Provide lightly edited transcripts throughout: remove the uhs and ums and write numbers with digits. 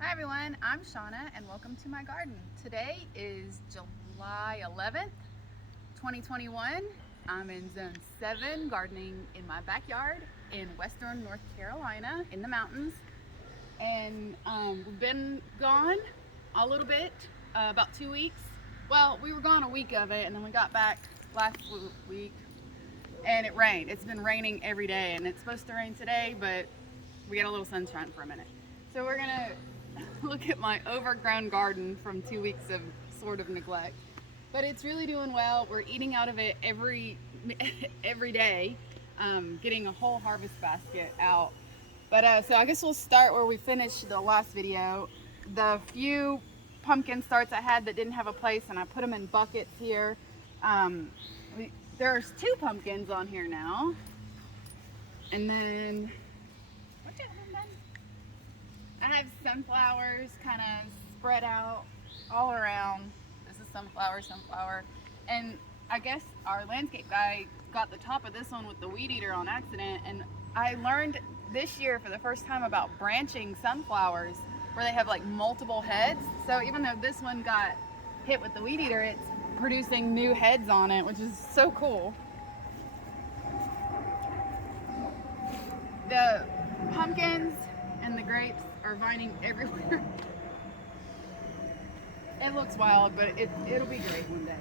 Hi everyone, I'm Shauna and welcome to my garden. Today is July 11th, 2021. I'm in zone 7 gardening in my backyard in western North Carolina in the mountains. And we've been gone a little bit, about 2 weeks. Well, we were gone a week of it and then we got back last week and it rained. It's been raining every day and it's supposed to rain today, but we got a little sunshine for a minute. So we're gonna look at my overgrown garden from 2 weeks of sort of neglect. But it's really doing well. We're eating out of it every day, getting a whole harvest basket out. But so I guess we'll start where we finished the last video. The few pumpkin starts I had that didn't have a place, and I put them in buckets here. There's 2 pumpkins on here now, and then I have sunflowers kind of spread out all around. This is sunflower. And I guess our landscape guy got the top of this one with the weed eater on accident. And I learned this year for the first time about branching sunflowers where they have like multiple heads. So even though this one got hit with the weed eater, it's producing new heads on it, which is so cool. The pumpkins and the grapes are vining everywhere. It looks wild, but it'll be great one day.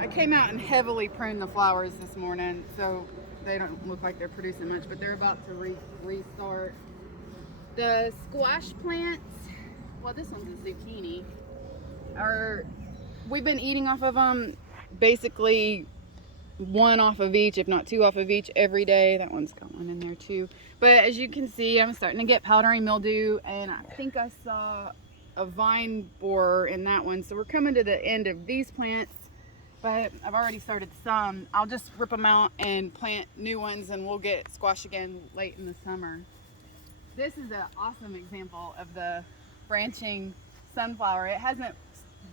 I came out and heavily pruned the flowers this morning, so they don't look like they're producing much, but they're about to restart. The squash plants, well, this one's a zucchini, we've been eating off of them, basically 1 off of each, if not 2 off of each every day. That one's got one in there too. But as you can see, I'm starting to get powdery mildew, and I think I saw a vine borer in that one. So we're coming to the end of these plants, but I've already started some. I'll just rip them out and plant new ones, and we'll get squash again late in the summer. This is an awesome example of the branching sunflower.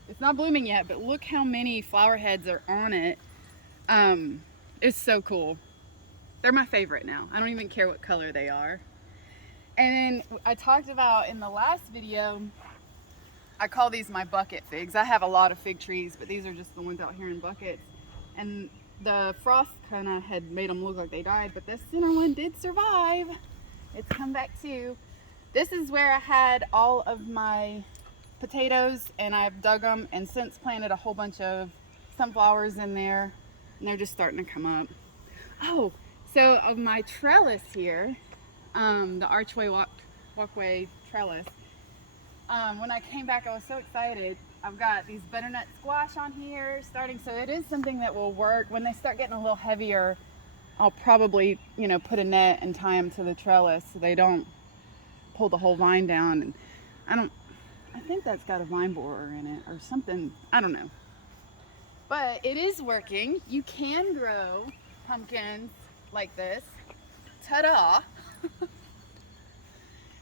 It's not blooming yet, but look how many flower heads are on it. It's so cool. They're my favorite now. I don't even care what color they are. And then I talked about in the last video, I call these my bucket figs. I have a lot of fig trees, but these are just the ones out here in buckets. And the frost kind of had made them look like they died, but this center one did survive. It's come back too. This is where I had all of my potatoes, and I've dug them and since planted a whole bunch of sunflowers in there. And they're just starting to come up. Oh, so of my trellis here, the archway walkway trellis, when I came back I was so excited. I've got these butternut squash on here starting, so it is something that will work. When they start getting a little heavier, I'll probably, put a net and tie them to the trellis so they don't pull the whole vine down. And I think that's got a vine borer in it or something, I don't know. But it is working. You can grow pumpkins like this. Ta-da!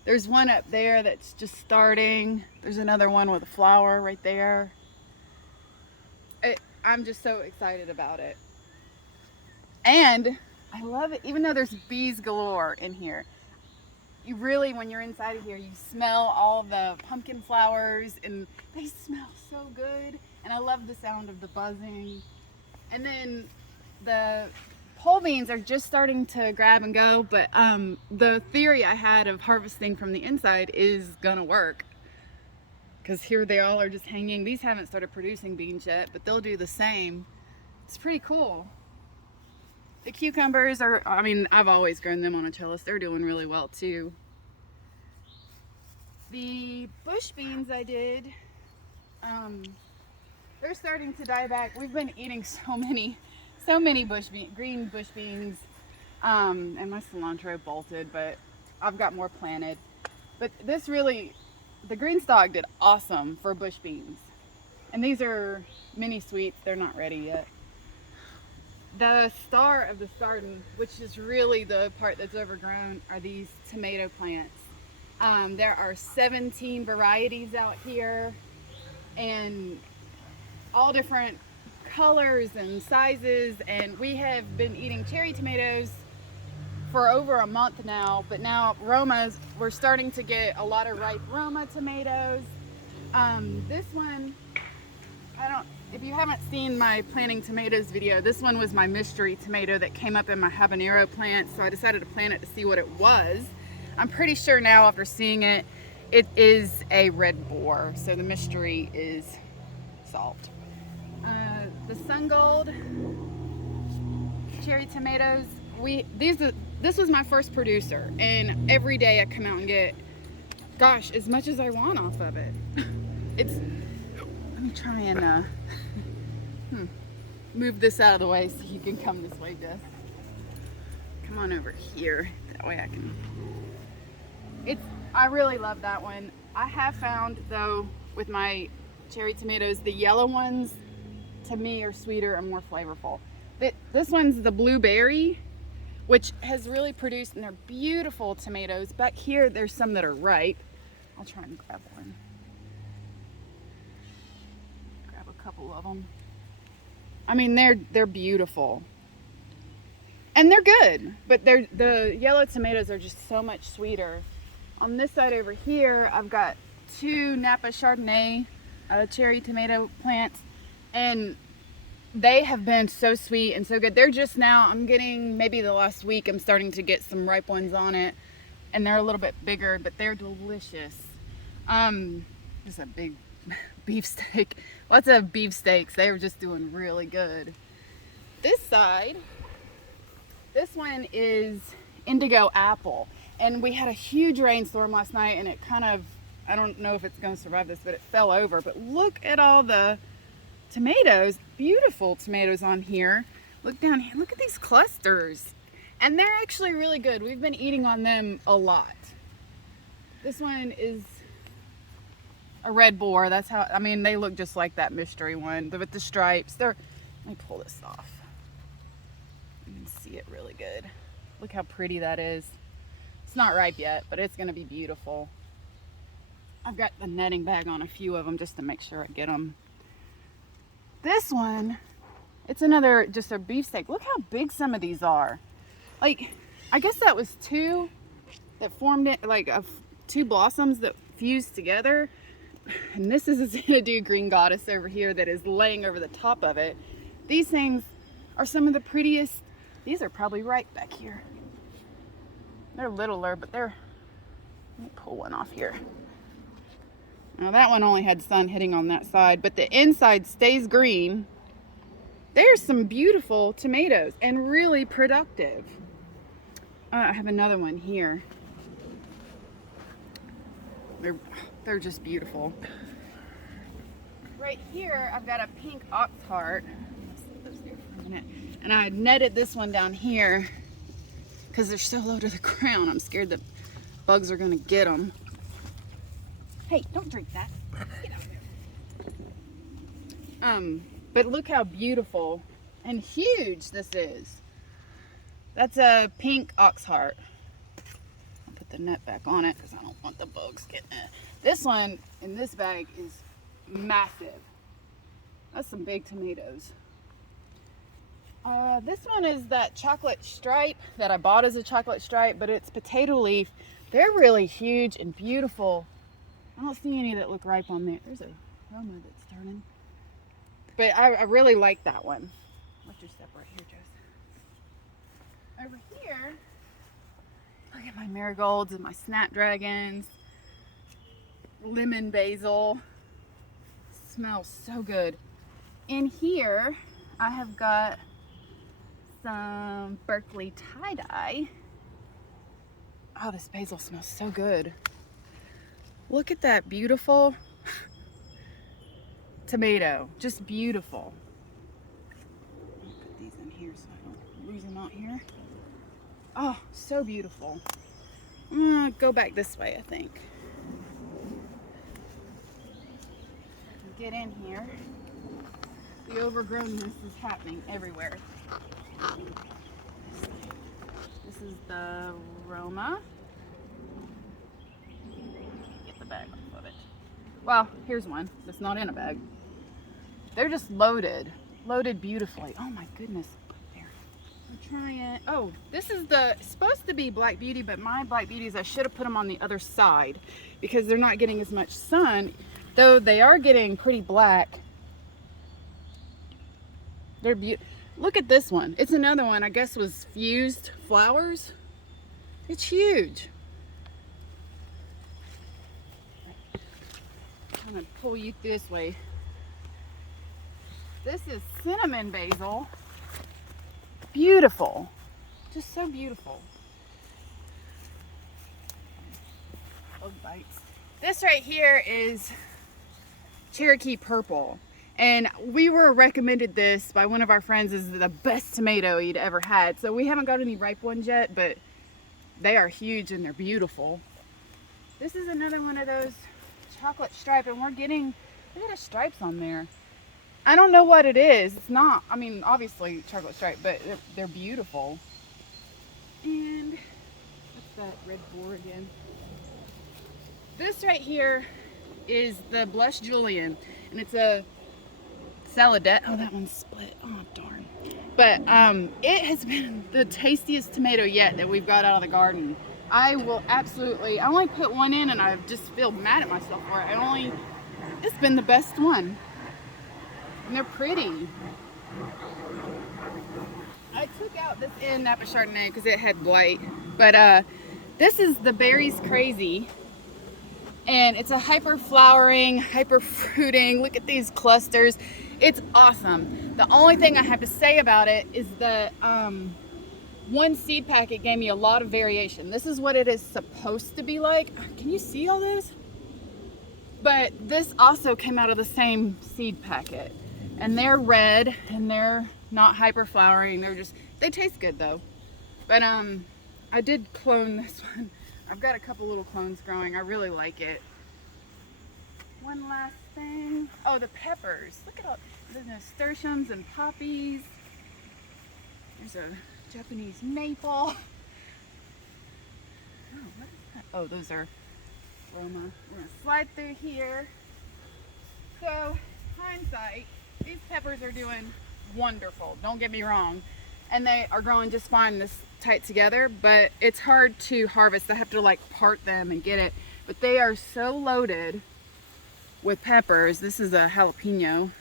There's one up there that's just starting. There's another one with a flower right there. I'm just so excited about it. And I love it, even though there's bees galore in here. You really, when you're inside of here, you smell all the pumpkin flowers and they smell so good. And I love the sound of the buzzing. And then the pole beans are just starting to grab and go, but the theory I had of harvesting from the inside is gonna work. Because here they all are just hanging. These haven't started producing beans yet, but they'll do the same. It's pretty cool. The cucumbers are, I've always grown them on a trellis. They're doing really well too. The bush beans I did, they're starting to die back. We've been eating so many green bush beans, and my cilantro bolted, but I've got more planted. But the greenstalk did awesome for bush beans. And these are mini sweets, they're not ready yet. The star of this garden, which is really the part that's overgrown, are these tomato plants. There are 17 varieties out here, and all different colors and sizes, and we have been eating cherry tomatoes for over a month now, but now Romas, we're starting to get a lot of ripe Roma tomatoes. This one, if you haven't seen my planting tomatoes video, this one was my mystery tomato that came up in my habanero plant, so I decided to plant it to see what it was. I'm pretty sure now after seeing it, it is a red boar, so the mystery is solved. The sun gold cherry tomatoes, this was my first producer, and every day I come out and get, gosh, as much as I want off of it. Let me try and move this out of the way so you can come this way, Jess. Come on over here, that way I can. I really love that one. I have found though with my cherry tomatoes, the yellow ones to me are sweeter and more flavorful. This one's the blueberry, which has really produced, and they're beautiful tomatoes. Back here, there's some that are ripe. I'll try and grab one. Grab a couple of them. I mean, they're beautiful. And they're good, but the yellow tomatoes are just so much sweeter. On this side over here, I've got 2 Napa Chardonnay cherry tomato plants, and they have been so sweet and so good. They're just now, I'm getting, maybe the last week, I'm starting to get some ripe ones on it, and they're a little bit bigger, but they're delicious. Just a big beefsteak, lots of beefsteaks. They were just doing really good. This side, this one is indigo apple, and we had a huge rainstorm last night, and it kind of, I don't know if it's going to survive this, but it fell over. But look at all the tomatoes, beautiful tomatoes on here. Look down here, look at these clusters, and they're actually really good. We've been eating on them a lot. This one is a red boar. That's how, I mean, they look just like that mystery one with the stripes. Let me pull this off. You can see it really good. Look how pretty that is. It's not ripe yet, but it's going to be beautiful. I've got the netting bag on a few of them just to make sure I get them. This one, it's another, just a beefsteak. Look how big some of these are. Like, I guess that was 2 that formed it, like 2 blossoms that fused together. And this is a Xanadu green goddess over here that is laying over the top of it. These things are some of the prettiest. These are probably right back here. They're littler, but let me pull one off here. Now that one only had sun hitting on that side, but the inside stays green. There's some beautiful tomatoes and really productive. I have another one here. They're just beautiful. Right here, I've got a pink ox heart. And I netted this one down here because they're so low to the ground. I'm scared that bugs are gonna get them. Hey, don't drink that. Get out of there. But look how beautiful and huge this is. That's a pink ox heart. I'll put the net back on it because I don't want the bugs getting it. This one in this bag is massive. That's some big tomatoes. This one is that chocolate stripe that I bought as a chocolate stripe, but it's potato leaf. They're really huge and beautiful. I don't see any that look ripe on there. There's a Roma that's turning. But I really like that one. Watch your step right here, Joseph. Over here, look at my marigolds and my snapdragons. Lemon basil. Smells so good. In here, I have got some Berkeley tie-dye. Oh, this basil smells so good. Look at that beautiful tomato, just beautiful. I'll put these in here so I don't lose them out here. Oh, so beautiful. I'm gonna go back this way, I think. Get in here. The overgrownness is happening everywhere. This is the Roma. Get the bag off of it. Well, here's one that's not in a bag. They're just loaded beautifully. Oh my goodness, there. I'm trying. Oh, this is supposed to be Black Beauty, but my Black Beauties, I should have put them on the other side because they're not getting as much sun, though they are getting pretty black. They're beautiful. Look at this one. It's another one, I guess, was fused flowers. It's huge. I'm gonna pull you this way. This is cinnamon basil. Beautiful. Just so beautiful. Bug bites. This right here is Cherokee Purple. And we were recommended this by one of our friends as the best tomato he'd ever had. So we haven't got any ripe ones yet, but they are huge and they're beautiful. This is another one of those chocolate stripe, and we're getting, look at the stripes on there. I don't know what it is. It's not, I mean, obviously chocolate stripe, but they're beautiful. And what's that red boar again? This right here is the Blush Julienne, and it's a Saladet. Oh, that one's split. Oh, darn. But it has been the tastiest tomato yet that we've got out of the garden. I only put one in and I just feel mad at myself for it. It's been the best one. And they're pretty. I took out this end Napa Chardonnay because it had blight. But this is the Berries Crazy. And it's a hyper flowering, hyper fruiting. Look at these clusters. It's awesome. The only thing I have to say about it is that one seed packet gave me a lot of variation. This is what it is supposed to be like. Can you see all those? But this also came out of the same seed packet. And they're red and they're not hyper flowering. They taste good though. But I did clone this one. I've got a couple little clones growing. I really like it. One last thing. Oh, the peppers. Look at all the nasturtiums and poppies. There's a Japanese maple. Oh, what is that? Oh, those are Roma. We're gonna slide through here. So, hindsight, these peppers are doing wonderful. Don't get me wrong. And they are growing just fine this tight together, but it's hard to harvest. I have to like part them and get it. But they are so loaded with peppers. This is a jalapeno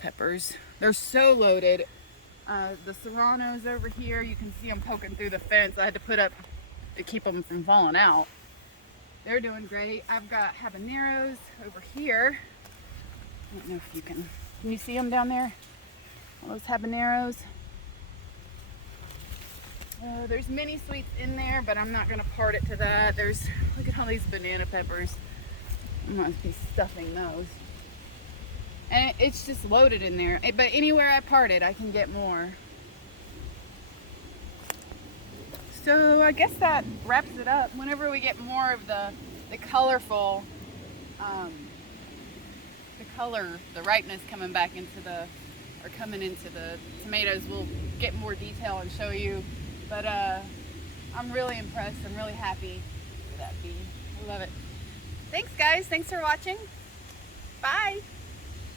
peppers. They're so loaded. The serranos over here, you can see them poking through the fence. I had to put up to keep them from falling out. They're doing great. I've got habaneros over here. I don't know if you can you see them down there? All those habaneros. There's mini sweets in there, but I'm not gonna part it to that. Look at all these banana peppers. I'm gonna be stuffing those. And it's just loaded in there. But anywhere I part it, I can get more. So I guess that wraps it up. Whenever we get more of the colorful, the ripeness coming into the tomatoes, we'll get more detail and show you. But I'm really impressed. I'm really happy with that bee. I love it. Thanks guys. Thanks for watching. Bye.